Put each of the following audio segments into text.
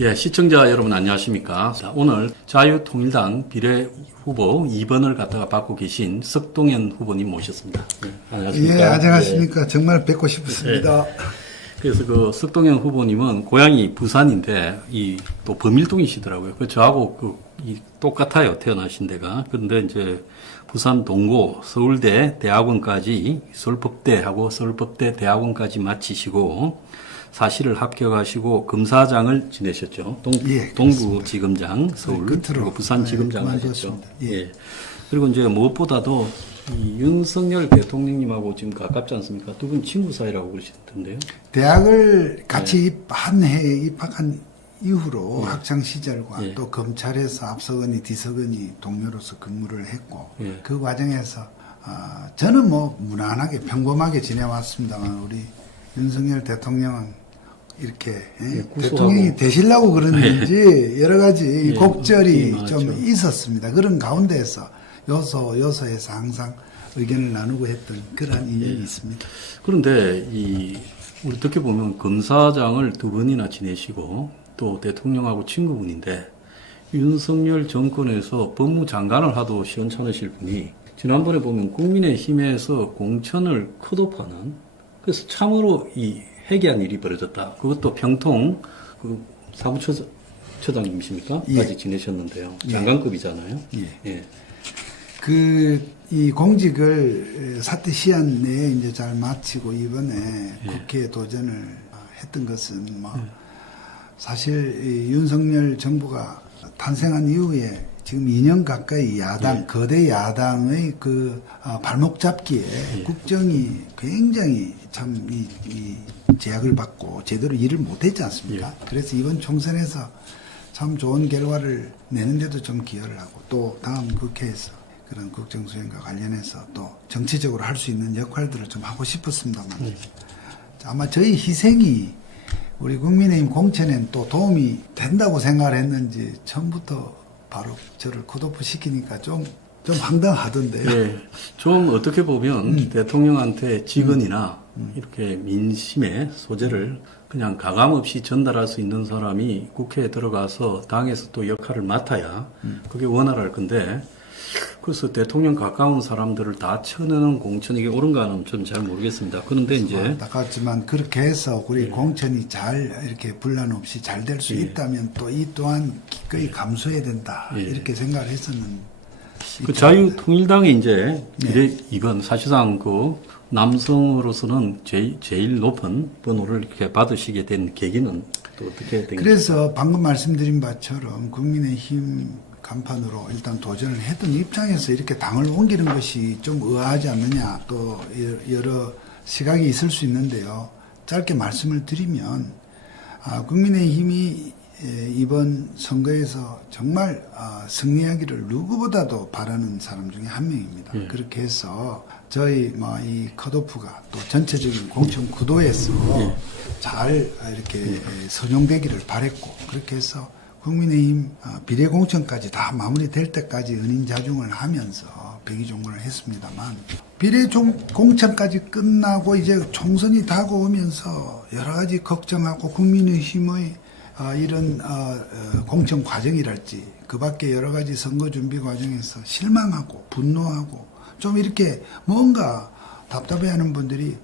예, 시청자 여러분 안녕하십니까. 자, 오늘 자유통일당 비례 후보 2번을 갖다가 받고 계신 석동현 후보님 모셨습니다. 네, 안녕하십니까. 예, 안녕하십니까. 예. 정말 뵙고 싶습니다. 예. 그래서 그 석동현 후보님은 고향이 부산인데 또 범일동이시더라고요. 그 저하고 똑같아요. 태어나신 데가. 그런데 이제 부산 동고 서울대 대학원까지 서울법대하고 서울법대 대학원까지 마치시고 사시를 합격하시고 검사장을 지내셨죠. 동부지검장 서울 그리고 부산지검장 하셨죠. 예. 그리고 이제 무엇보다도 이 윤석열 대통령님하고 지금 가깝지 않습니까? 두 분 친구 사이라고 그러시던데요. 대학을 같이 한 해에 입학한 이후로 학창 시절과 또 검찰에서 앞서거니 뒤서거니 동료로서 근무를 했고 그 과정에서 저는 뭐 무난하게 평범하게 지내왔습니다만 우리 윤석열 대통령은 이렇게 대통령이 되시려고 그러는지 여러 가지 곡절이 좀 있었습니다. 그런 가운데에서 요소에서 항상 의견을 나누고 했던 그러한 인연이 있습니다. 그런데 어떻게 보면 검사장을 두 번이나 지내시고 또 대통령하고 친구분인데 윤석열 정권에서 법무장관을 하도 시원찮으실 분이 지난번에 보면 국민의힘에서 공천을 컷오프하는 그래서 참으로 해괴한 일이 벌어졌다. 그것도 평통 사무처장님이십니까? 까지 지내셨는데요. 장관급이잖아요. 예. 이 공직을 사퇴 시한 내에 이제 잘 마치고 이번에 국회에 도전을 했던 것은 사실 윤석열 정부가 탄생한 이후에 지금 2년 가까이 거대 야당의 발목 잡기에 국정이 굉장히 참 제약을 받고 제대로 일을 못했지 않습니까? 그래서 이번 총선에서 참 좋은 결과를 내는데도 좀 기여를 하고 또 다음 국회에서 그런 국정 수행과 관련해서 또 정치적으로 할 수 있는 역할들을 좀 하고 싶었습니다만 아마 저희 희생이 우리 국민의힘 공천엔 또 도움이 된다고 생각을 했는지 처음부터 바로 저를 컷오프 시키니까 좀 황당하던데요. 네, 좀 어떻게 보면 대통령한테 직언이나 이렇게 민심의 소재를 그냥 가감없이 전달할 수 있는 사람이 국회에 들어가서 당에서 또 역할을 맡아야 그게 원활할 건데 그래서 대통령 가까운 사람들을 다 쳐내는 공천 이게 옳은가는 좀 잘 모르겠습니다. 그런데 이제 안타깝지만 그렇게 해서 우리 공천이 잘 이렇게 분란 없이 잘 될 수 있다면 또 이 또한 기꺼이 감수해야 된다 이렇게 생각을 했었는. 그 자유통일당의 이제 이번 사실상 남성으로서는 제일 높은 번호를 이렇게 받으시게 된 계기는 또 어떻게 된 그래서 방금 말씀드린 바처럼 국민의힘 간판으로 일단 도전을 했던 입장에서 이렇게 당을 옮기는 것이 좀 의아하지 않느냐 또 여러 시각이 있을 수 있는데요. 짧게 말씀을 드리면 국민의힘이 이번 선거에서 정말 승리하기를 누구보다도 바라는 사람 중에 한 명입니다. 그렇게 해서 저희 이 컷오프가 또 전체적인 공천 구도에서 잘 이렇게 선용되기를 바랬고 그렇게 해서 국민의힘 비례공천까지 다 마무리될 때까지 은인자중을 하면서 백의종군을 했습니다만 비례공천까지 끝나고 이제 총선이 다가오면서 여러 가지 걱정하고 국민의힘의 이런 공천 과정이랄지 그 밖에 여러 가지 선거 준비 과정에서 실망하고 분노하고 좀 이렇게 뭔가 답답해하는 분들이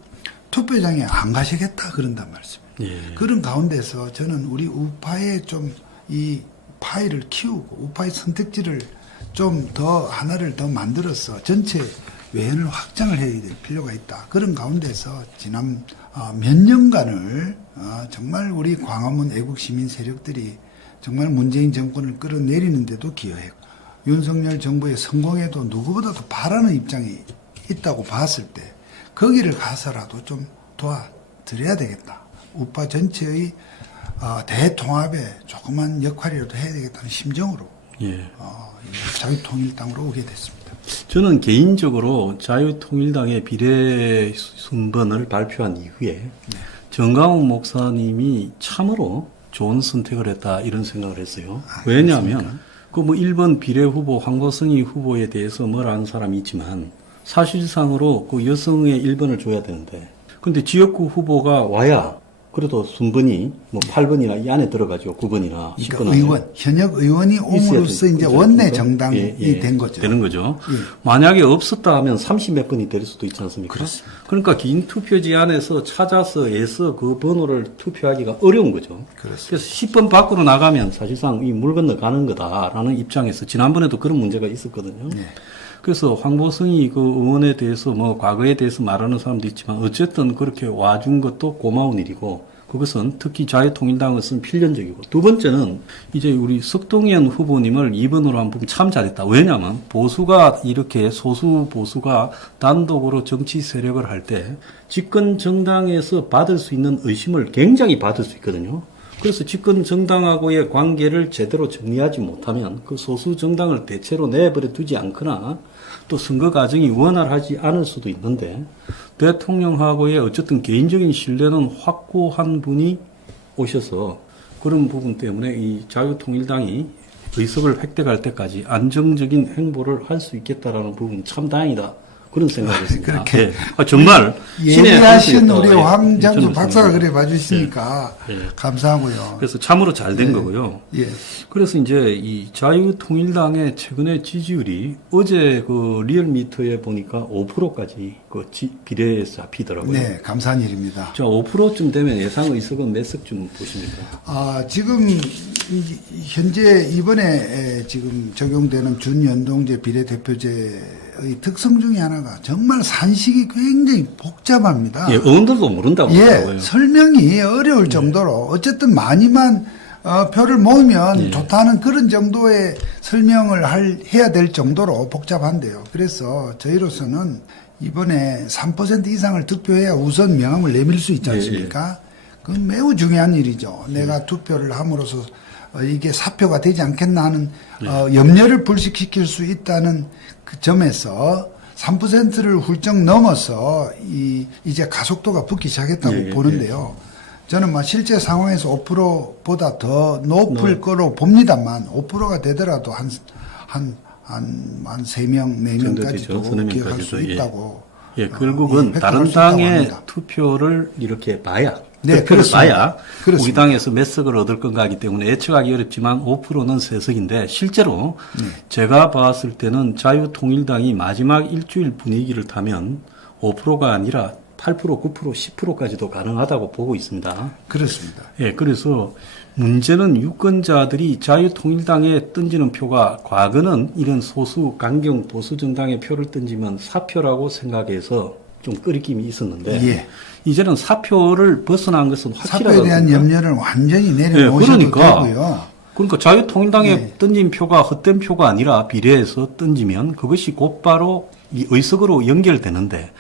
투표장에 안 가시겠다 그런단 말씀입니다. 그런 가운데서 저는 우리 우파에 좀 이 파일을 키우고 우파의 선택지를 좀 더 하나를 더 만들어서 전체 외연을 확장을 해야 될 필요가 있다. 그런 가운데서 지난 몇 년간을 정말 우리 광화문 애국시민 세력들이 정말 문재인 정권을 끌어내리는데도 기여했고 윤석열 정부의 성공에도 누구보다도 바라는 입장이 있다고 봤을 때 거기를 가서라도 좀 도와드려야 되겠다. 우파 전체의 대통합에 조그만 역할이라도 해야 되겠다는 심정으로 자유통일당으로 오게 됐습니다. 저는 개인적으로 자유통일당의 비례 순번을 발표한 이후에 정강훈 목사님이 참으로 좋은 선택을 했다 이런 생각을 했어요. 왜냐하면 1번 비례 후보 황보승희 후보에 대해서 뭐라 하는 사람이 있지만 사실상으로 그 여성의 1번을 줘야 되는데 근데 지역구 후보가 와야 그래도 순번이 뭐 8번이나 이 안에 들어가죠. 9번이나 10번 그러니까 안에. 의원, 현역 의원이 옴으로써 이제 그렇죠. 원내 그러니까 정당이 된 거죠. 되는 거죠. 예. 만약에 없었다 하면 30몇 번이 될 수도 있지 않습니까? 그렇습니다. 그러니까 긴 투표지 안에서 찾아서 애써 그 번호를 투표하기가 어려운 거죠. 그렇습니다. 그래서 10번 밖으로 나가면 사실상 이 물 건너 가는 거다라는 입장에서 지난번에도 그런 문제가 있었거든요. 네. 그래서 황보승이 그 의원에 대해서 뭐 과거에 대해서 말하는 사람도 있지만 어쨌든 그렇게 와준 것도 고마운 일이고 그것은 특히 자유통일당으로서는 필연적이고 두 번째는 이제 우리 석동현 후보님을 2번으로 한 부분 참 잘했다. 왜냐하면 보수가 이렇게 소수 보수가 단독으로 정치 세력을 할 때 집권 정당에서 받을 수 있는 의심을 굉장히 받을 수 있거든요. 그래서 집권 정당하고의 관계를 제대로 정리하지 못하면 그 소수 정당을 대체로 내버려 두지 않거나 또 선거 과정이 원활하지 않을 수도 있는데 대통령하고의 어쨌든 개인적인 신뢰는 확고한 분이 오셔서 그런 부분 때문에 이 자유통일당이 의석을 획득할 때까지 안정적인 행보를 할 수 있겠다라는 부분 참 다행이다. 그런 생각을 했습니다. 그렇게 예. 정말 신의 예리하신 한수였다. 우리 예. 황장수 저는 박사가 생각합니다. 그래 봐주시니까 예. 감사하고요. 그래서 참으로 잘 된 예. 거고요. 예. 그래서 이제 이 자유통일당의 최근의 지지율이 어제 그 리얼미터에 보니까 5%까지 그 비례에서 잡히더라고요. 네, 감사한 일입니다. 자, 5%쯤 되면 예상 의석은 몇 석쯤 보십니까? 지금 현재 이번에 지금 적용되는 준연동제 비례대표제의 특성 중에 하나가 정말 산식이 굉장히 복잡합니다. 예, 의원들도 모른다고 하더라고요. 설명이 어려울 정도로 어쨌든 많이만 표를 모으면 예. 좋다는 그런 정도의 설명을 해야 될 정도로 복잡한데요. 그래서 저희로서는 이번에 3% 이상을 득표해야 우선 명함을 내밀 수 있지 않습니까? 그건 매우 중요한 일이죠. 내가 투표를 함으로써 이게 사표가 되지 않겠나 하는 염려를 불식시킬 수 있다는 그 점에서 3%를 훌쩍 넘어서 이제 가속도가 붙기 시작했다고 보는데요. 저는 실제 상황에서 5%보다 더 높을 거로 봅니다만 5%가 되더라도 한 3명, 4명까지도 기억할 수 있다고. 예, 결국은 다른 당의 투표를 이렇게 봐야 네, 투표를 봐야 그렇습니다. 우리 당에서 몇 석을 얻을 건가 하기 때문에 예측하기 어렵지만 5%는 3석인데 실제로 제가 봤을 때는 자유통일당이 마지막 일주일 분위기를 타면 5%가 아니라 8%, 9%, 10%까지도 가능하다고 보고 있습니다. 그렇습니다. 예, 그래서 문제는 유권자들이 자유통일당에 던지는 표가 과거는 이런 소수 강경 보수 정당의 표를 던지면 사표라고 생각해서 좀 꺼리낌이 있었는데 예. 이제는 사표를 벗어난 것은 확실하다. 사표에 대한 염려를 완전히 내려놓으셔도 되고요. 그러니까 자유통일당에 던진 표가 헛된 표가 아니라 비례해서 던지면 그것이 곧바로 이 의석으로 연결되는데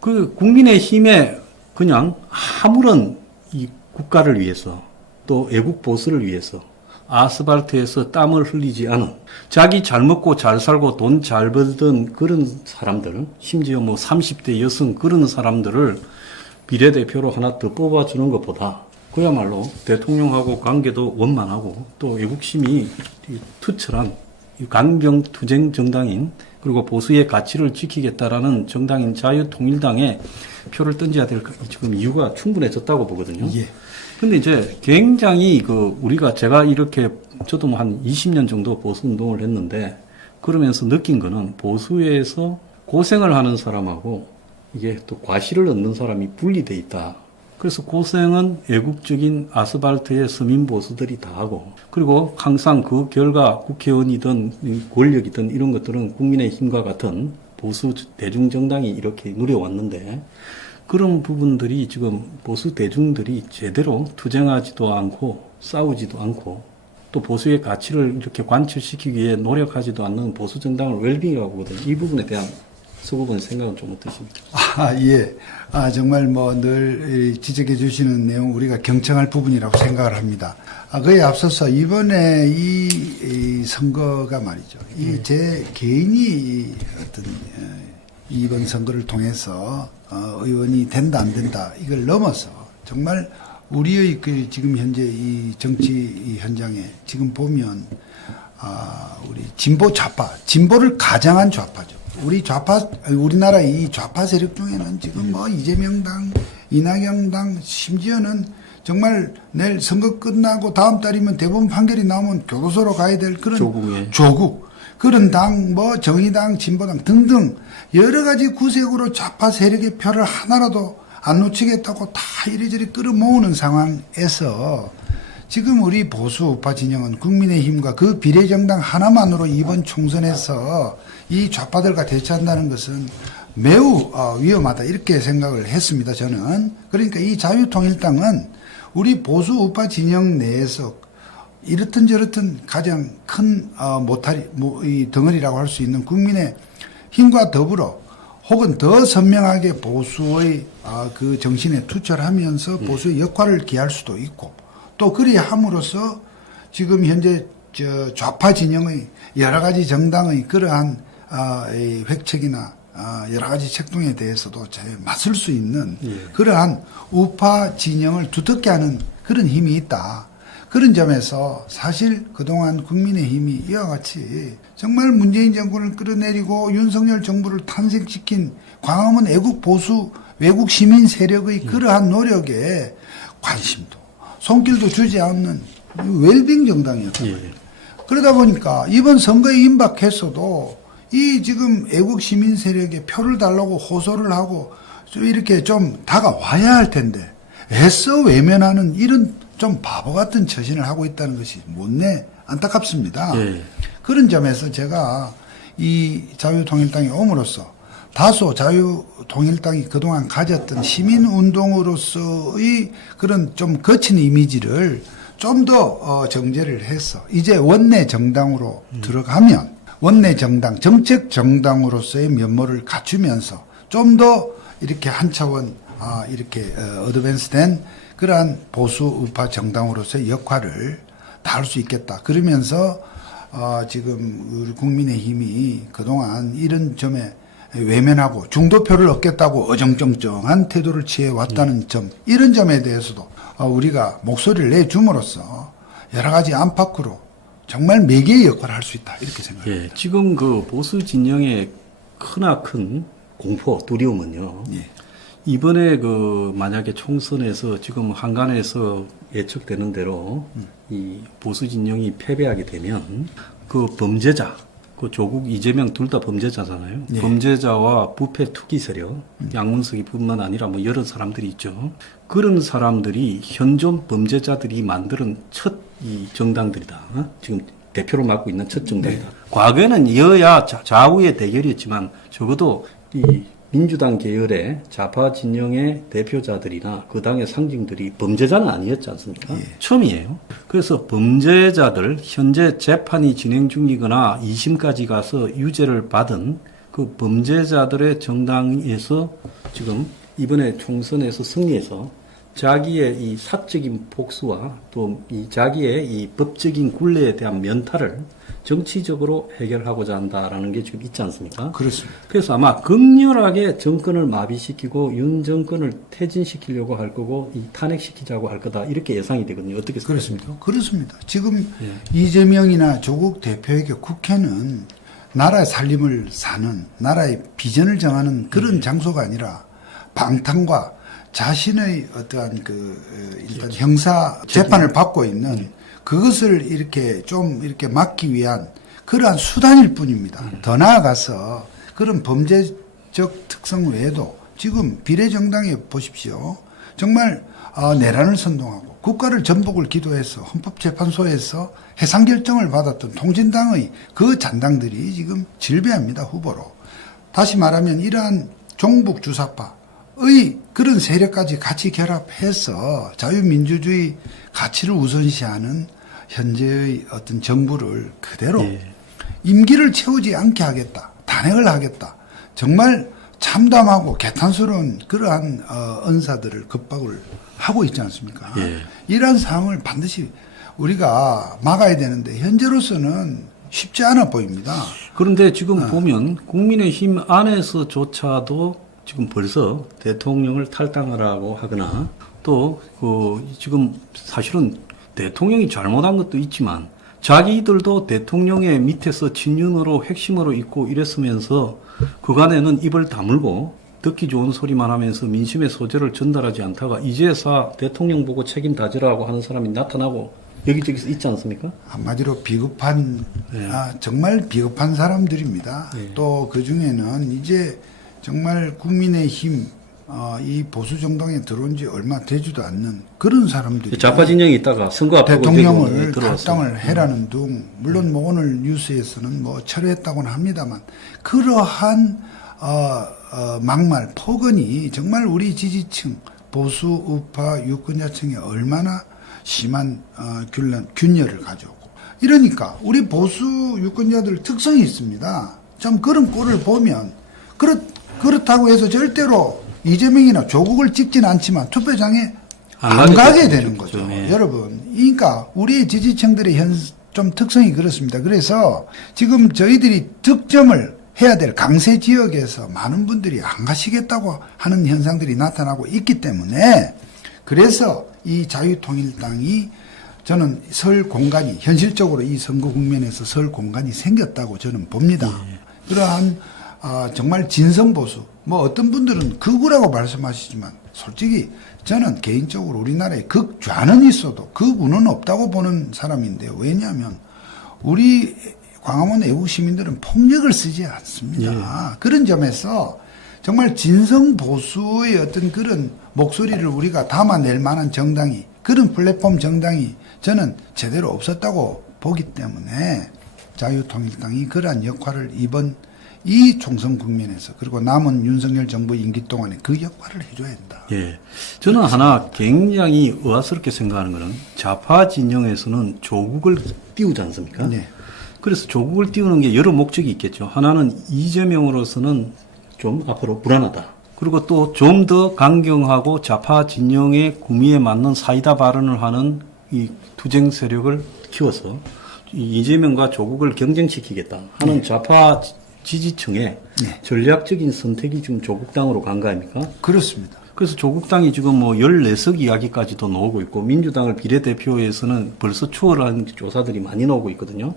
그 국민의힘에 그냥 아무런 이 국가를 위해서 또 애국 보수를 위해서 아스팔트에서 땀을 흘리지 않은 자기 잘 먹고 잘 살고 돈 잘 벌던 그런 사람들 심지어 뭐 30대 여성 그런 사람들을 비례대표로 하나 더 뽑아주는 것보다 그야말로 대통령하고 관계도 원만하고 또 애국심이 투철한 강경 투쟁 정당인 그리고 보수의 가치를 지키겠다라는 정당인 자유통일당에 표를 던져야 될 지금 이유가 충분해졌다고 보거든요. 예. 근데 이제 굉장히 제가 이렇게 저도 뭐 한 20년 정도 보수 운동을 했는데 그러면서 느낀 거는 보수에서 고생을 하는 사람하고 이게 또 과실을 얻는 사람이 분리돼 있다. 그래서 고생은 애국적인 아스팔트의 서민 보수들이 다 하고 그리고 항상 그 결과 국회의원이든 권력이든 이런 것들은 국민의힘과 같은 보수 대중정당이 이렇게 누려왔는데 그런 부분들이 지금 보수 대중들이 제대로 투쟁하지도 않고 싸우지도 않고 또 보수의 가치를 이렇게 관철시키기 위해 노력하지도 않는 보수 정당을 웰빙이라고 보거든요. 이 부분에 대한 서부분 생각은 좀 어떠십니까? 예. 정말 늘 지적해 주시는 내용 우리가 경청할 부분이라고 생각을 합니다. 그에 앞서서 이번에 이 선거가 말이죠. 제 개인이 이번 선거를 통해서 의원이 된다 안 된다 이걸 넘어서 정말 우리의 지금 현재 이 정치 현장에 지금 보면 우리 진보 좌파, 진보를 가장한 좌파죠. 우리나라 이 좌파 세력 중에는 지금 이재명당, 이낙연당, 심지어는 정말 내일 선거 끝나고 다음 달이면 대법원 판결이 나오면 교도소로 가야 될 그런 조국 그런 당, 뭐 정의당, 진보당 등등 여러 가지 구색으로 좌파 세력의 표를 하나라도 안 놓치겠다고 다 이리저리 끌어모으는 상황에서 지금 우리 보수 우파 진영은 국민의힘과 그 비례정당 하나만으로 이번 총선에서 이 좌파들과 대치한다는 것은 매우 위험하다 이렇게 생각을 했습니다. 저는. 그러니까 이 자유통일당은 우리 보수 우파 진영 내에서 이렇든 저렇든 가장 큰 이 덩어리라고 할 수 있는 국민의 힘과 더불어 혹은 더 선명하게 보수의 그 정신에 투철하면서 보수의 역할을 기할 수도 있고 또 그리야 함으로써 지금 현재 좌파 진영의 여러 가지 정당의 그러한 이 획책이나 여러 가지 책동에 대해서도 잘 맞설 수 있는 그러한 우파 진영을 두텁게 하는 그런 힘이 있다. 그런 점에서 사실 그동안 국민의힘이 이와 같이 정말 문재인 정권을 끌어내리고 윤석열 정부를 탄생시킨 광화문 애국 보수 외국 시민 세력의 그러한 노력에 관심도 손길도 주지 않는 웰빙 정당이었단 말이에요. 그러다 보니까 이번 선거에 임박했어도 이 지금 애국 시민 세력에 표를 달라고 호소를 하고 이렇게 좀 다가와야 할 텐데 애써 외면하는 이런 좀 바보 같은 처신을 하고 있다는 것이 못내 안타깝습니다. 그런 점에서 제가 이 자유통일당이 옴으로써 다소 자유통일당이 그동안 가졌던 시민운동으로서의 그런 좀 거친 이미지를 좀 더 정제를 해서 이제 원내 정당으로 들어가면 원내 정당, 정책 정당으로서의 면모를 갖추면서 좀 더 이렇게 한 차원 이렇게 어드밴스된 그러한 보수 우파 정당으로서의 역할을 다할 수 있겠다. 그러면서 지금 우리 국민의힘이 그동안 이런 점에 외면하고 중도표를 얻겠다고 어정쩡쩡한 태도를 취해왔다는 점, 이런 점에 대해서도 우리가 목소리를 내줌으로써 여러 가지 안팎으로 정말 매개의 역할을 할 수 있다 이렇게 생각합니다. 지금 그 보수 진영의 크나큰 공포, 두려움은요. 이번에 그 만약에 총선에서 지금 한간에서 예측되는 대로 이 보수 진영이 패배하게 되면 그 범죄자, 그 조국 이재명 둘 다 범죄자잖아요. 범죄자와 부패 투기 세력, 양문석이뿐만 아니라 뭐 여러 사람들이 있죠. 그런 사람들이 현존 범죄자들이 만드는 첫 이 정당들이다. 지금 대표로 맡고 있는 첫 정당이다. 과거에는 여야 좌우의 대결이었지만 적어도 이 민주당 계열의 좌파 진영의 대표자들이나 그 당의 상징들이 범죄자는 아니었지 않습니까? 처음이에요. 그래서 범죄자들, 현재 재판이 진행 중이거나 2심까지 가서 유죄를 받은 그 범죄자들의 정당에서 지금 이번에 총선에서 승리해서 자기의 이 사적인 복수와 또 이 자기의 이 법적인 굴레에 대한 면탈을 정치적으로 해결하고자 한다라는 게 지금 있지 않습니까? 그렇습니다. 그래서 아마 극렬하게 정권을 마비시키고 윤 정권을 퇴진시키려고 할 거고 이 탄핵시키자고 할 거다 이렇게 예상이 되거든요. 어떻게 생각하십니까? 그렇습니다. 지금 이재명이나 조국 대표에게 국회는 나라의 살림을 사는 나라의 비전을 정하는 그런 장소가 아니라 방탕과 자신의 어떠한 일단 형사 재판을 받고 있는 그것을 이렇게 좀 이렇게 막기 위한 그러한 수단일 뿐입니다. 더 나아가서 그런 범죄적 특성 외에도 지금 비례정당에 보십시오. 정말 내란을 선동하고 국가를 전복을 기도해서 헌법재판소에서 해상결정을 받았던 통진당의 그 잔당들이 지금 질배합니다. 후보로. 다시 말하면 이러한 종북주사파의 그런 세력까지 같이 결합해서 자유민주주의 가치를 우선시하는 현재의 어떤 정부를 그대로 임기를 채우지 않게 하겠다. 탄핵을 하겠다. 정말 참담하고 개탄스러운 그러한 언사들을 겁박을 하고 있지 않습니까? 이러한 상황을 반드시 우리가 막아야 되는데 현재로서는 쉽지 않아 보입니다. 그런데 지금 보면 국민의힘 안에서조차도 지금 벌써 대통령을 탈당하라고 하거나 또 지금 사실은 대통령이 잘못한 것도 있지만 자기들도 대통령의 밑에서 친윤으로 핵심으로 있고 이랬으면서 그간에는 입을 다물고 듣기 좋은 소리만 하면서 민심의 소재를 전달하지 않다가 이제서 대통령 보고 책임 다지라고 하는 사람이 나타나고 여기저기서 있지 않습니까? 한마디로 비겁한 정말 비겁한 사람들입니다. 또 그 중에는 이제 정말 국민의힘 이 보수 정당에 들어온 지 얼마 되지도 않는 그런 사람들이 좌파 진영이 있다가 선거 앞두고 대통령을 들어왔어요. 탈당을 해라는 등 물론 뭐 오늘 뉴스에서는 뭐 철회했다고는 합니다만 그러한 막말 폭언이 정말 우리 지지층 보수 우파 유권자층에 얼마나 심한 균열을 가져오고 이러니까 우리 보수 유권자들 특성이 있습니다. 참 그런 꼴을 보면 그렇다고 해서 절대로 이재명이나 조국을 찍지는 않지만 투표장에 안 가게 되는 거죠. 예. 여러분. 그러니까 우리 지지층들의 좀 특성이 그렇습니다. 그래서 지금 저희들이 득점을 해야 될 강세 지역에서 많은 분들이 안 가시겠다고 하는 현상들이 나타나고 있기 때문에 그래서 이 자유통일당이 저는 설 공간이 현실적으로 이 선거 국면에서 설 공간이 생겼다고 저는 봅니다. 그러한 정말 진성보수 뭐 어떤 분들은 극우라고 말씀하시지만 솔직히 저는 개인적으로 우리나라에 극좌는 있어도 극우는 없다고 보는 사람인데요. 왜냐하면 우리 광화문 애국 시민들은 폭력을 쓰지 않습니다. 그런 점에서 정말 진성 보수의 어떤 그런 목소리를 우리가 담아낼 만한 정당이 그런 플랫폼 정당이 저는 제대로 없었다고 보기 때문에 자유통일당이 그러한 역할을 이번 이 총선 국면에서 그리고 남은 윤석열 정부 임기 동안에 그 역할을 해줘야 된다. 예. 저는 하나 굉장히 의아스럽게 생각하는 것은 좌파 진영에서는 조국을 띄우지 않습니까? 네. 그래서 조국을 띄우는 게 여러 목적이 있겠죠. 하나는 이재명으로서는 좀 앞으로 불안하다. 그리고 또 좀 더 강경하고 좌파 진영의 구미에 맞는 사이다 발언을 하는 이 투쟁 세력을 키워서 이재명과 조국을 경쟁시키겠다 하는 좌파 지지층의 전략적인 선택이 지금 조국당으로 간 거 아닙니까? 그렇습니다. 그래서 조국당이 지금 뭐 14석 이야기까지도 나오고 있고 민주당을 비례대표에서는 벌써 추월한 조사들이 많이 나오고 있거든요.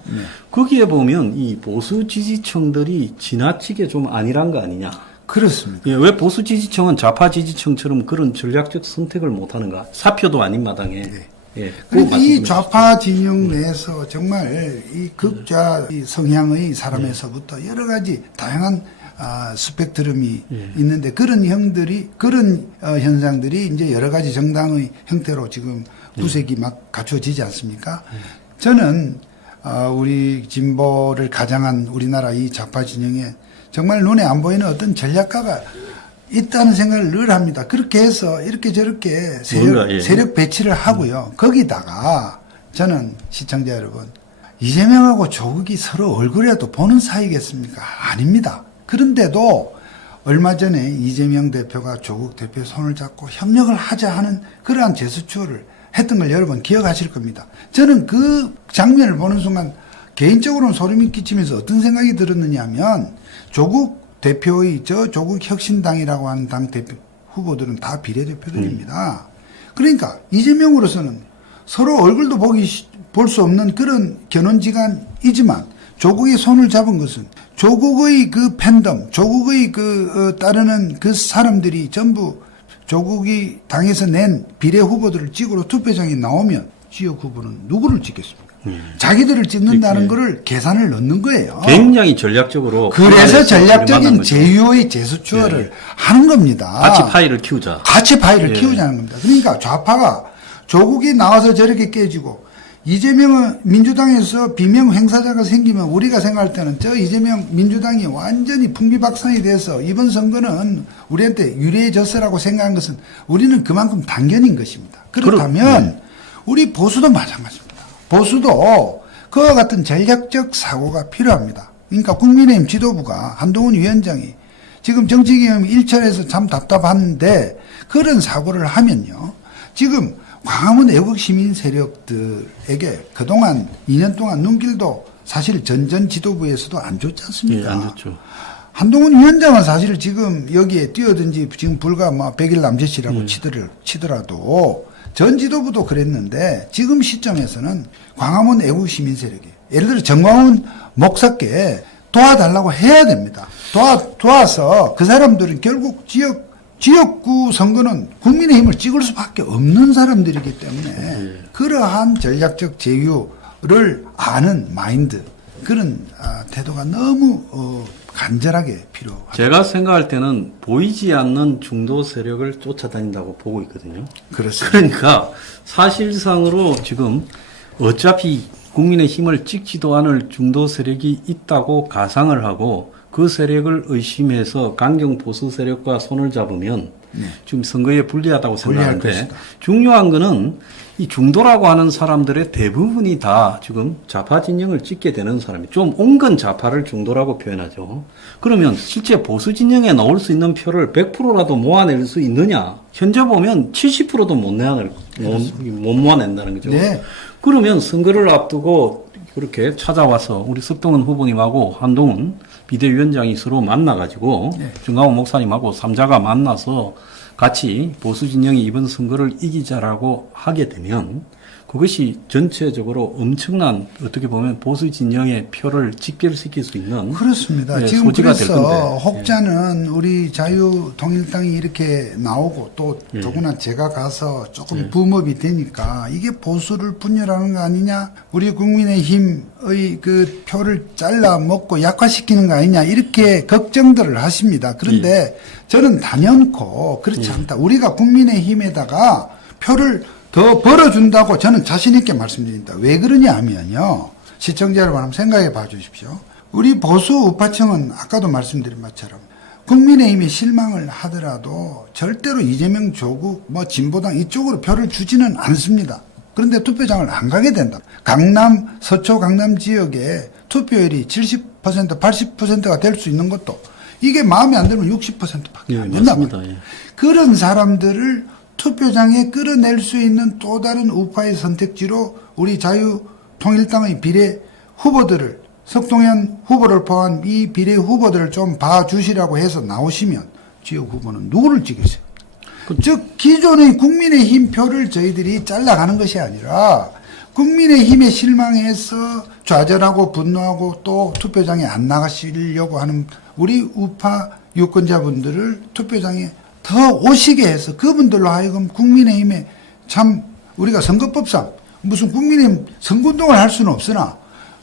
거기에 보면 이 보수 지지층들이 지나치게 좀 안일한 거 아니냐. 그렇습니다. 예, 왜 보수 지지층은 좌파 지지층처럼 그런 전략적 선택을 못 하는가? 사표도 아닌 마당에. 예, 그러니까 이 좌파 진영 내에서 정말 이 극좌 성향의 사람에서부터 여러 가지 다양한 스펙트럼이 있는데 그런 현상들이 이제 여러 가지 정당의 형태로 지금 구색이 막 갖춰지지 않습니까? 저는 우리 진보를 가장한 우리나라 이 좌파 진영에 정말 눈에 안 보이는 어떤 전략가가 있다는 생각을 늘 합니다. 그렇게 해서 이렇게 저렇게 세력 배치를 하고요. 거기다가 저는 시청자 여러분, 이재명하고 조국이 서로 얼굴이라도 보는 사이겠습니까? 아닙니다. 그런데도 얼마 전에 이재명 대표가 조국 대표의 손을 잡고 협력을 하자 하는 그러한 제스처를 했던 걸 여러분 기억하실 겁니다. 저는 그 장면을 보는 순간 개인적으로는 소름이 끼치면서 어떤 생각이 들었느냐 하면 조국 대표의 조국 혁신당이라고 하는 당 대표 후보들은 다 비례대표들입니다. 그러니까 이재명으로서는 서로 얼굴도 볼 수 없는 그런 견원지간이지만 조국의 손을 잡은 것은 조국의 그 팬덤, 조국의 따르는 그 사람들이 전부 조국이 당에서 낸 비례 후보들을 찍으러 투표장에 나오면 지역 후보는 누구를 찍겠습니까? 자기들을 찍는다는 거를 계산을 넣는 거예요. 굉장히 전략적으로. 그래서 전략적인 제휴의 제스처를 하는 겁니다. 같이 파이를 키우자. 같이 파이를 키우자는 겁니다. 그러니까 좌파가 조국이 나와서 저렇게 깨지고 이재명은 민주당에서 비명 행사자가 생기면 우리가 생각할 때는 저 이재명 민주당이 완전히 풍비박산이 돼서 이번 선거는 우리한테 유리해졌으라고 생각한 것은 우리는 그만큼 당견인 것입니다. 그렇다면 우리 보수도 마찬가지입니다. 보수도 그와 같은 전략적 사고가 필요합니다. 그러니까 국민의힘 지도부가 한동훈 위원장이 지금 정치개혁 1차에서 참 답답한데 그런 사고를 하면요. 지금 광화문 애국 시민 세력들에게 그동안 2년 동안 눈길도 사실 전 지도부에서도 안 좋지 않습니까? 예, 안 좋죠. 한동훈 위원장은 사실 지금 여기에 뛰어든 지 지금 불과 100일 남짓이라고 치더라도 전 지도부도 그랬는데 지금 시점에서는 광화문 애국 시민 세력이 예를 들어 정광훈 목사께 도와달라고 해야 됩니다. 도와서 그 사람들은 결국 지역구 선거는 국민의힘을 찍을 수밖에 없는 사람들이기 때문에 그러한 전략적 제휴를 아는 마인드, 그런 태도가 너무 간절하게 필요합니다. 제가 생각할 때는 보이지 않는 중도 세력을 쫓아다닌다고 보고 있거든요. 그렇습니다. 그러니까 사실상으로 지금 어차피 국민의힘을 찍지도 않을 중도 세력이 있다고 가상을 하고 그 세력을 의심해서 강경 보수 세력과 손을 잡으면 지금 선거에 불리하다고 생각하는데 것이다. 중요한 거는 이 중도라고 하는 사람들의 대부분이 다 지금 좌파 진영을 찍게 되는 사람이 좀 온건 좌파를 중도라고 표현하죠. 그러면 실제 보수 진영에 넣을 수 있는 표를 100%라도 모아낼 수 있느냐? 현재 보면 70%도 못 모아낸다는 거죠. 네. 그러면 선거를 앞두고 그렇게 찾아와서 우리 석동은 후보님하고 한동훈 비대위원장이 서로 만나가지고 정강훈 목사님하고 삼자가 만나서 같이 보수 진영이 이번 선거를 이기자라고 하게 되면 그것이 전체적으로 엄청난 어떻게 보면 보수 진영의 표를 직결시킬 수 있는 그렇습니다. 지금 소지가 될 그래서 건데. 혹자는 우리 자유통일당이 이렇게 나오고 또 더구나 제가 가서 조금 붐업이 되니까 이게 보수를 분열하는 거 아니냐, 우리 국민의힘의 그 표를 잘라 먹고 약화시키는 거 아니냐, 이렇게 걱정들을 하십니다. 그런데 저는 단연코 그렇지 않다. 우리가 국민의힘에다가 표를 더 벌어준다고 저는 자신있게 말씀드립니다. 왜 그러냐 하면요. 시청자 여러분 한번 생각해 봐 주십시오. 우리 보수 우파층은 아까도 말씀드린 것처럼 국민의힘이 실망을 하더라도 절대로 이재명, 조국, 진보당 이쪽으로 표를 주지는 않습니다. 그런데 투표장을 안 가게 된다. 강남, 서초 강남 지역에 투표율이 70%, 80%가 될 수 있는 것도 이게 마음에 안 들면 60%밖에 안 된다. 맞습니다. 그런 사람들을 투표장에 끌어낼 수 있는 또 다른 우파의 선택지로 우리 자유통일당의 비례 후보들을, 석동현 후보를 포함한 이 비례 후보들을 좀 봐주시라고 해서 나오시면 지역 후보는 누구를 찍으세요? 즉 기존의 국민의힘 표를 저희들이 잘라가는 것이 아니라 국민의힘에 실망해서 좌절하고 분노하고 또 투표장에 안 나가시려고 하는 우리 우파 유권자분들을 투표장에 더 오시게 해서 그분들로 하여금 국민의힘에 참 우리가 선거법상 무슨 국민의힘 선거운동을 할 수는 없으나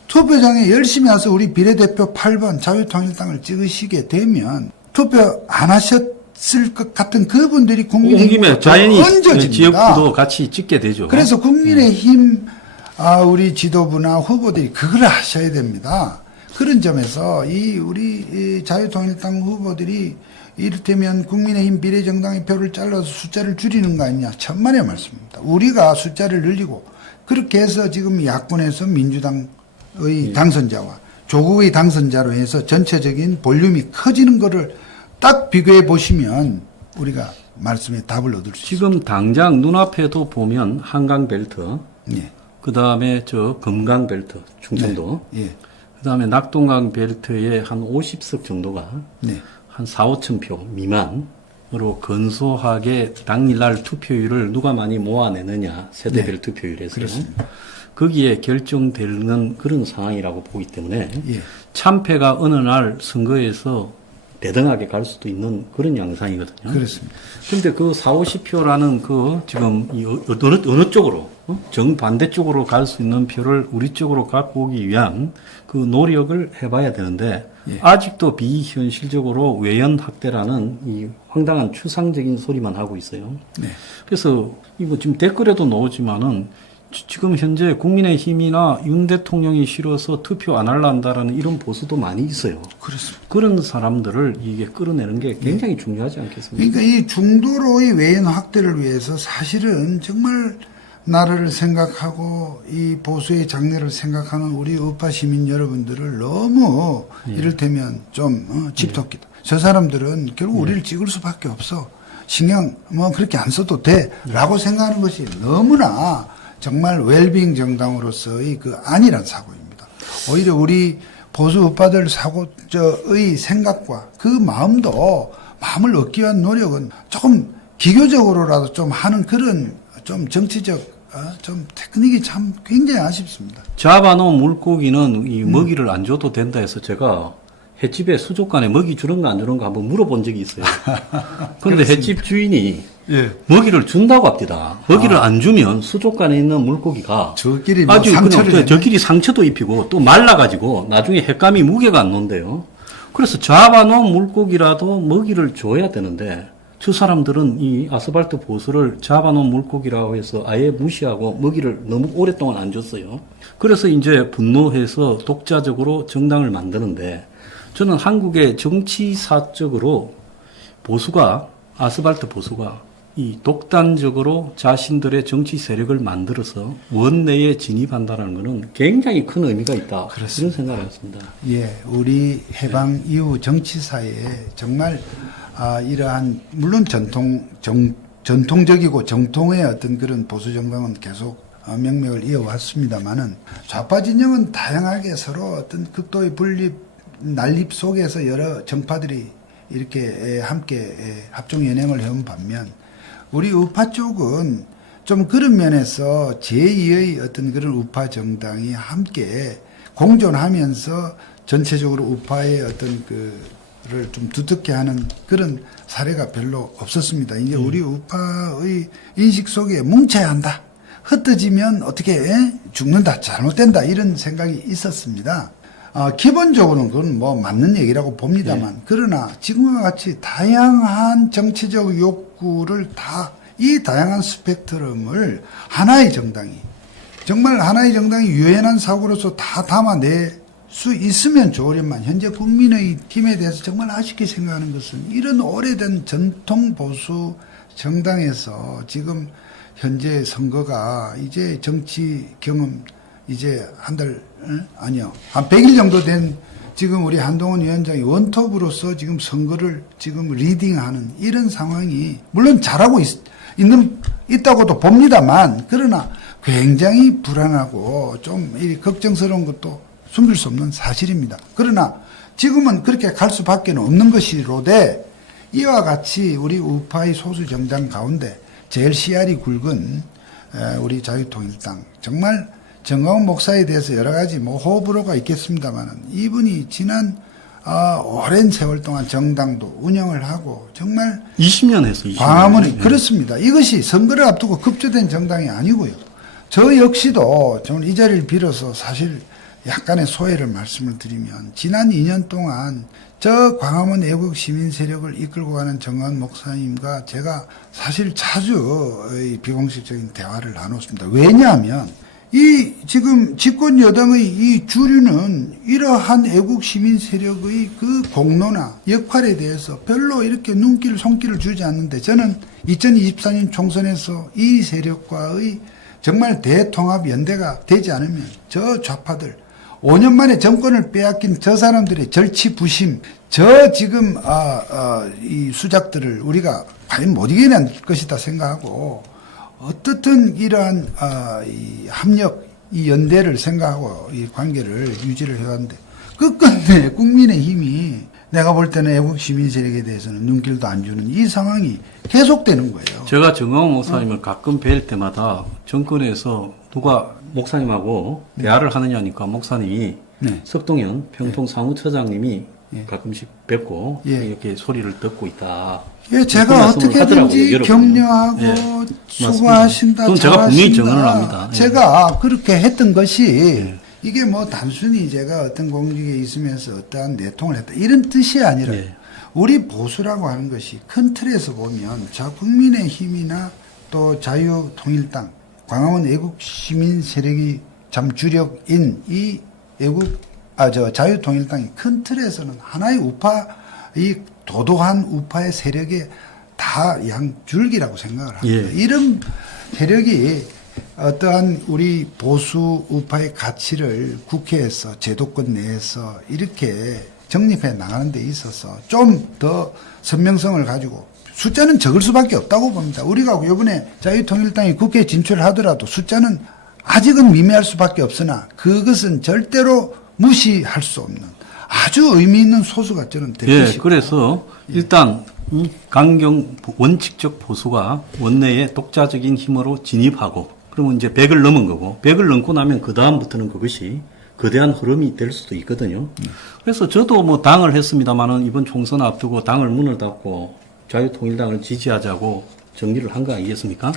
투표장에 열심히 와서 우리 비례대표 8번 자유통일당을 찍으시게 되면 투표 안 하셨을 것 같은 그분들이 국민의힘에 자연히 얹어집니다. 지역구도 같이 찍게 되죠. 그래서 국민의힘 우리 지도부나 후보들이 그걸 하셔야 됩니다. 그런 점에서 우리 자유통일당 후보들이 이를테면 국민의힘 비례정당의 표를 잘라서 숫자를 줄이는 거 아니냐, 천만의 말씀입니다. 우리가 숫자를 늘리고 그렇게 해서 지금 야권에서 민주당의 당선자와 조국의 당선자로 해서 전체적인 볼륨이 커지는 거를 딱 비교해 보시면 우리가 말씀에 답을 얻을 수 있습니다. 지금 당장 눈앞에도 보면 한강벨트, 예. 그 다음에 금강벨트, 충청도, 그 다음에 낙동강 벨트에 한 50석 정도가 한 4, 5천 표 미만으로 근소하게 당일날 투표율을 누가 많이 모아내느냐, 세대별 투표율에서. 그렇습니다. 거기에 결정되는 그런 상황이라고 보기 때문에 예. 참패가 어느 날 선거에서 대등하게 갈 수도 있는 그런 양상이거든요. 그렇습니다. 근데 그 4, 50표라는 지금 어느 쪽으로, 정반대 쪽으로 갈 수 있는 표를 우리 쪽으로 갖고 오기 위한 그 노력을 해봐야 되는데, 아직도 비현실적으로 외연 확대라는 이 황당한 추상적인 소리만 하고 있어요. 그래서 이거 지금 댓글에도 나오지만은 지금 현재 국민의힘이나 윤 대통령이 싫어서 투표 안 할란다라는 이런 보수도 많이 있어요. 그렇습니다. 그런 사람들을 이게 끌어내는 게 굉장히 중요하지 않겠습니까? 그러니까 이 중도로의 외연 확대를 위해서 사실은 정말 나라를 생각하고 이 보수의 장래를 생각하는 우리 우파 시민 여러분들을 너무 이를테면 좀 집토끼다. 저 사람들은 결국 우리를 찍을 수밖에 없어. 신경 그렇게 안 써도 돼. 라고 생각하는 것이 너무나 정말 웰빙 정당으로서의 그 안일한 사고입니다. 오히려 우리 보수 우파들 의 생각과 그 마음을 얻기 위한 노력은 조금 기교적으로라도 좀 하는 그런 좀 정치적 좀 테크닉이 참 굉장히 아쉽습니다. 잡아놓은 물고기는 이 먹이를 안 줘도 된다 해서 제가 횟집에 수족관에 먹이 주는가 안 주는가 한번 물어본 적이 있어요. 그런데 횟집 주인이 예. 먹이를 준다고 합니다. 먹이를 안 주면 수족관에 있는 물고기가 저끼리 뭐 아주 상처를 그냥 내네. 저끼리 상처도 입히고 또 말라가지고 나중에 횟감이 무게가 안 논대요. 그래서 잡아놓은 물고기라도 먹이를 줘야 되는데 저 사람들은 이 아스팔트 보수를 잡아놓은 물고기라고 해서 아예 무시하고 먹이를 너무 오랫동안 안 줬어요. 그래서 이제 분노해서 독자적으로 정당을 만드는데 저는 한국의 정치사적으로 보수가 아스팔트 보수가 이 독단적으로 자신들의 정치 세력을 만들어서 원내에 진입한다는 것은 굉장히 큰 의미가 있다. 그렇습니다. 이런 생각을 했습니다. 예, 우리 해방 이후 정치사에 정말 이러한 물론 전통적이고 정통의 어떤 그런 보수 정당은 계속 명맥을 이어왔습니다만은 좌파 진영은 다양하게 서로 어떤 극도의 분립 난립 속에서 여러 정파들이 이렇게 함께 합종 연행을 해온 반면 우리 우파 쪽은 좀 그런 면에서 제2의 어떤 그런 우파 정당이 함께 공존하면서 전체적으로 우파의 어떤 그를 좀 두텁게 하는 그런 사례가 별로 없었습니다. 이제 우리 우파의 인식 속에 뭉쳐야 한다. 흩어지면 어떻게 죽는다, 잘못된다 이런 생각이 있었습니다. 기본적으로는 그건 뭐 맞는 얘기라고 봅니다만 그러나 지금과 같이 다양한 정치적 욕구를 이 다양한 스펙트럼을 하나의 정당이 정말 하나의 정당이 유연한 사고로서 다 담아낼 수 있으면 좋으련만 현재 국민의 힘에 대해서 정말 아쉽게 생각하는 것은 이런 오래된 전통 보수 정당에서 지금 현재 선거가 이제 정치 경험 이제 한 100일 정도 된 지금 우리 한동훈 위원장이 원톱으로서 지금 선거를 지금 리딩하는 이런 상황이 물론 잘하고 있다고도 봅니다만 그러나 굉장히 불안하고 좀 걱정스러운 것도 숨길 수 없는 사실입니다. 그러나 지금은 그렇게 갈 수밖에 없는 것이로되 이와 같이 우리 우파의 소수 정당 가운데 제일 씨알이 굵은 우리 자유통일당 정말 정광훈 목사에 대해서 여러 가지 뭐 호불호가 있겠습니다만은 이분이 지난 오랜 세월 동안 정당도 운영을 하고 정말 20년 했어요. 20년. 광화문에 그렇습니다. 이것이 선거를 앞두고 급조된 정당이 아니고요. 저 역시도 저는 이 자리를 빌어서 사실 약간의 소회를 말씀을 드리면 지난 2년 동안 저 광화문 애국 시민 세력을 이끌고 가는 정광훈 목사님과 제가 사실 자주 비공식적인 대화를 나눴습니다. 왜냐하면 이 지금 집권 여당의 이 주류는 이러한 애국 시민 세력의 그 공로나 역할에 대해서 별로 이렇게 눈길 손길을 주지 않는데 저는 2024년 총선에서 이 세력과의 정말 대통합 연대가 되지 않으면 저 좌파들 5년 만에 정권을 빼앗긴 저 사람들의 절치부심, 저 지금 이 수작들을 우리가 과연 못 이겨낼 것이다 생각하고 어떻든 이러한 이 합력, 이 연대를 생각하고 이 관계를 유지를 해왔는데 끝끝내 국민의힘이 내가 볼 때는 애국 시민 세력에 대해서는 눈길도 안 주는 이 상황이 계속되는 거예요. 제가 정광훈 목사님을 가끔 뵐 때마다 정권에서 누가 목사님하고 대화를 하느냐니까 목사님이 네. 석동현 평통 사무처장님이 가끔씩 뵙고 예. 이렇게 소리를 듣고 있다. 예, 그 제가 말씀을 하더라고요, 어떻게든지 여러분이. 격려하고 예, 수고하신다. 그건 제가 분명히 잘하신다. 증언을 합니다. 예. 제가 그렇게 했던 것이 이게 뭐 단순히 제가 어떤 공직에 있으면서 어떠한 내통을 했다 이런 뜻이 아니라 예. 우리 보수라고 하는 것이 큰 틀에서 보면 자 국민의힘이나 또 자유통일당 광화문 애국 시민 세력이 참 주력인 이 자유통일당이 큰 틀에서는 하나의 우파, 이 도도한 우파의 세력의 다 양줄기라고 생각을 합니다. 예. 이런 세력이 어떠한 우리 보수 우파의 가치를 국회에서 제도권 내에서 이렇게 정립해 나가는 데 있어서 좀 더 선명성을 가지고 숫자는 적을 수밖에 없다고 봅니다. 우리가 이번에 자유통일당이 국회에 진출하더라도 숫자는 아직은 미미할 수밖에 없으나 그것은 절대로 무시할 수 없는 아주 의미 있는 소수가 저는 될 예, 것이고. 그래서 일단 이 강경 원칙적 보수가 원내에 독자적인 힘으로 진입하고 그러면 이제 100을 넘은 거고 100을 넘고 나면 그 다음부터는 그것이 거대한 흐름이 될 수도 있거든요. 그래서 저도 뭐 당을 했습니다만은 이번 총선 앞두고 당을 문을 닫고 자유통일당을 지지하자고 정리를 한 거 아니겠습니까?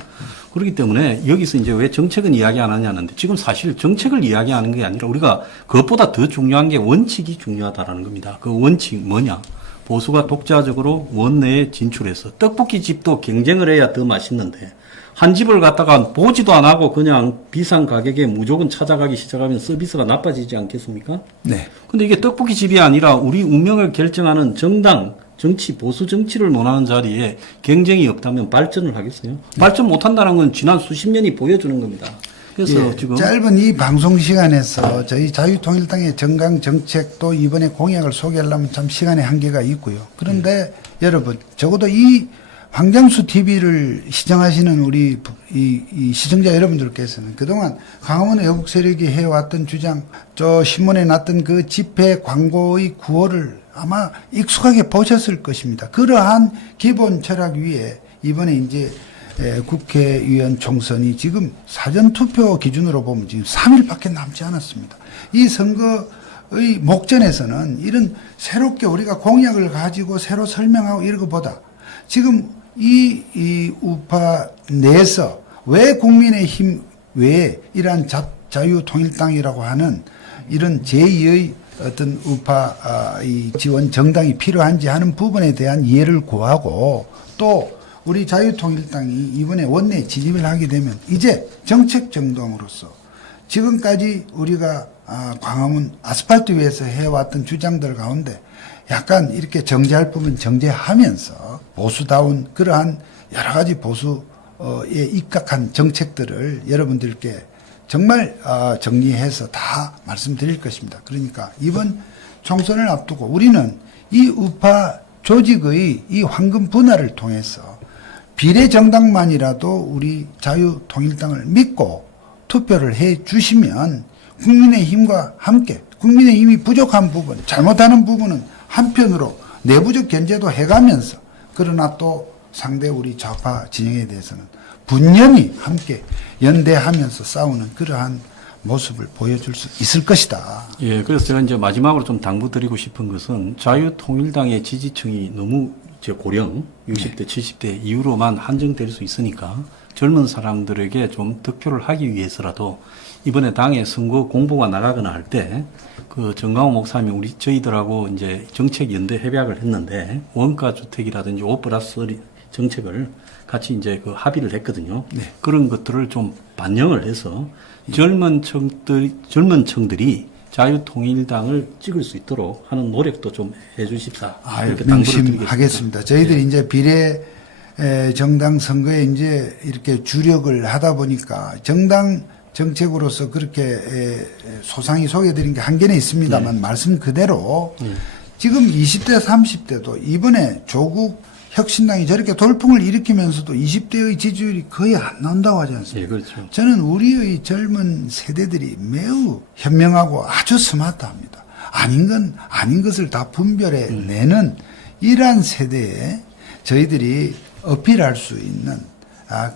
그렇기 때문에 여기서 이제 왜 정책은 이야기 안 하냐는데 지금 사실 정책을 이야기하는 게 아니라 우리가 그것보다 더 중요한 게 원칙이 중요하다라는 겁니다. 그 원칙 뭐냐? 보수가 독자적으로 원내에 진출해서 떡볶이 집도 경쟁을 해야 더 맛있는데 한 집을 갖다가 보지도 안 하고 그냥 비싼 가격에 무조건 찾아가기 시작하면 서비스가 나빠지지 않겠습니까? 네. 근데 이게 떡볶이 집이 아니라 우리 운명을 결정하는 정당, 정치, 보수 정치를 원하는 자리에 경쟁이 없다면 발전을 하겠어요? 발전 못한다는 건 지난 수십 년이 보여주는 겁니다. 그래서 지금 짧은 이 방송 시간에서 저희 자유통일당의 정강 정책도 이번에 공약을 소개하려면 참 시간의 한계가 있고요. 그런데 여러분 적어도 이 황장수 TV를 시청하시는 우리 이 시청자 여러분들께서는 그동안 강화문 외국 세력이 해왔던 주장, 저 신문에 났던 그 집회 광고의 구호를 아마 익숙하게 보셨을 것입니다. 그러한 기본 철학 위에 이번에 이제 국회의원 총선이 지금 사전투표 기준으로 보면 지금 3일밖에 남지 않았습니다. 이 선거의 목전에서는 이런 새롭게 우리가 공약을 가지고 새로 설명하고 이런 것보다 지금 이 우파 내에서 왜 국민의힘 외에 이러한 자유통일당이라고 하는 이런 제2의 어떤 우파 이 지원 정당이 필요한지 하는 부분에 대한 이해를 구하고 또 우리 자유통일당이 이번에 원내 진입을 하게 되면 이제 정책 정당으로서 지금까지 우리가 광화문 아스팔트 위에서 해왔던 주장들 가운데 약간 이렇게 정제할 부분 정제하면서 보수다운 그러한 여러 가지 보수에 입각한 정책들을 여러분들께 정말 정리해서 다 말씀드릴 것입니다. 그러니까 이번 총선을 앞두고 우리는 이 우파 조직의 이 황금 분할을 통해서 비례정당만이라도 우리 자유통일당을 믿고 투표를 해 주시면 국민의힘과 함께 국민의힘이 부족한 부분, 잘못하는 부분은 한편으로 내부적 견제도 해가면서 그러나 또 상대 우리 좌파 진영에 대해서는 분명히 함께 연대하면서 싸우는 그러한 모습을 보여줄 수 있을 것이다. 예, 그래서 제가 이제 마지막으로 좀 당부드리고 싶은 것은 자유통일당의 지지층이 너무 이제 고령 60대, 70대 이후로만 한정될 수 있으니까 젊은 사람들에게 좀 득표를 하기 위해서라도 이번에 당에 선거 공보가 나가거나 할 때 그 정강호 목사님이 저희들하고 이제 정책 연대 협약을 했는데 원가 주택이라든지 5+3 정책을 같이 이제 그 합의를 했거든요. 네. 그런 것들을 좀 반영을 해서 젊은 청들이 자유통일당을 찍을 수 있도록 하는 노력도 좀 해주십사. 이렇게 당부를 명심하겠습니다. 저희들이 이제 비례 정당 선거에 이제 이렇게 주력을 하다 보니까 정당 정책으로서 그렇게 소상히 소개해드린 게 한계는 있습니다만 말씀 그대로 지금 20대, 30대도 이번에 조국 혁신당이 저렇게 돌풍을 일으키면서도 20대의 지지율이 거의 안 나온다고 하지 않습니까? 예, 그렇죠. 저는 우리의 젊은 세대들이 매우 현명하고 아주 스마트합니다. 아닌 건 아닌 것을 다 분별해 내는 이러한 세대에 저희들이 어필할 수 있는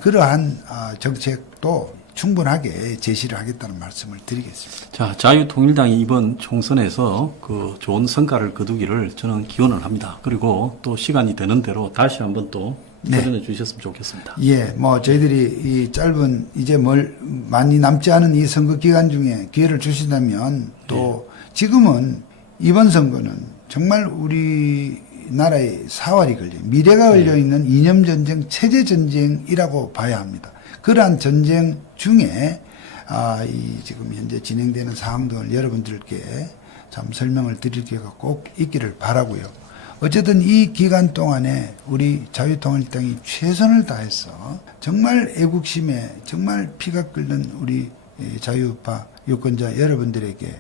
그러한 정책도 충분하게 제시를 하겠다는 말씀을 드리겠습니다. 자, 자유통일당이 이번 총선에서 그 좋은 성과를 거두기를 저는 기원을 합니다. 그리고 또 시간이 되는 대로 다시 한번 또 출연해 주셨으면 좋겠습니다. 예, 뭐 저희들이 이 짧은 이제 많이 남지 않은 이 선거 기간 중에 기회를 주신다면 또 지금은 이번 선거는 정말 우리나라의 사활이 걸려 미래가 걸려 있는 이념 전쟁, 체제 전쟁이라고 봐야 합니다. 그러한 전쟁 중에 이 지금 현재 진행되는 상황 등을 여러분들께 참 설명을 드릴 기회가 꼭 있기를 바라고요. 어쨌든 이 기간 동안에 우리 자유통일당이 최선을 다해서 정말 애국심에 정말 피가 끓는 우리 자유파 유권자 여러분들에게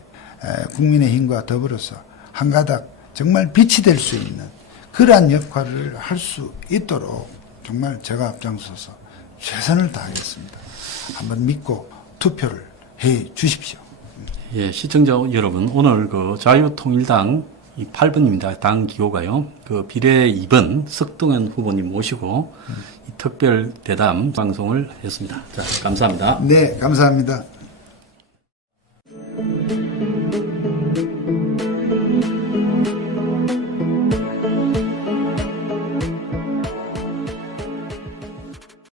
국민의힘과 더불어서 한 가닥 정말 빛이 될 수 있는 그러한 역할을 할 수 있도록 정말 제가 앞장서서 최선을 다하겠습니다. 한번 믿고 투표를 해 주십시오. 예, 시청자 여러분, 오늘 그 자유통일당 8번입니다. 당 기호가요. 그 비례 2번 석동현 후보님 모시고 이 특별 대담 방송을 했습니다. 자, 감사합니다. 네, 감사합니다.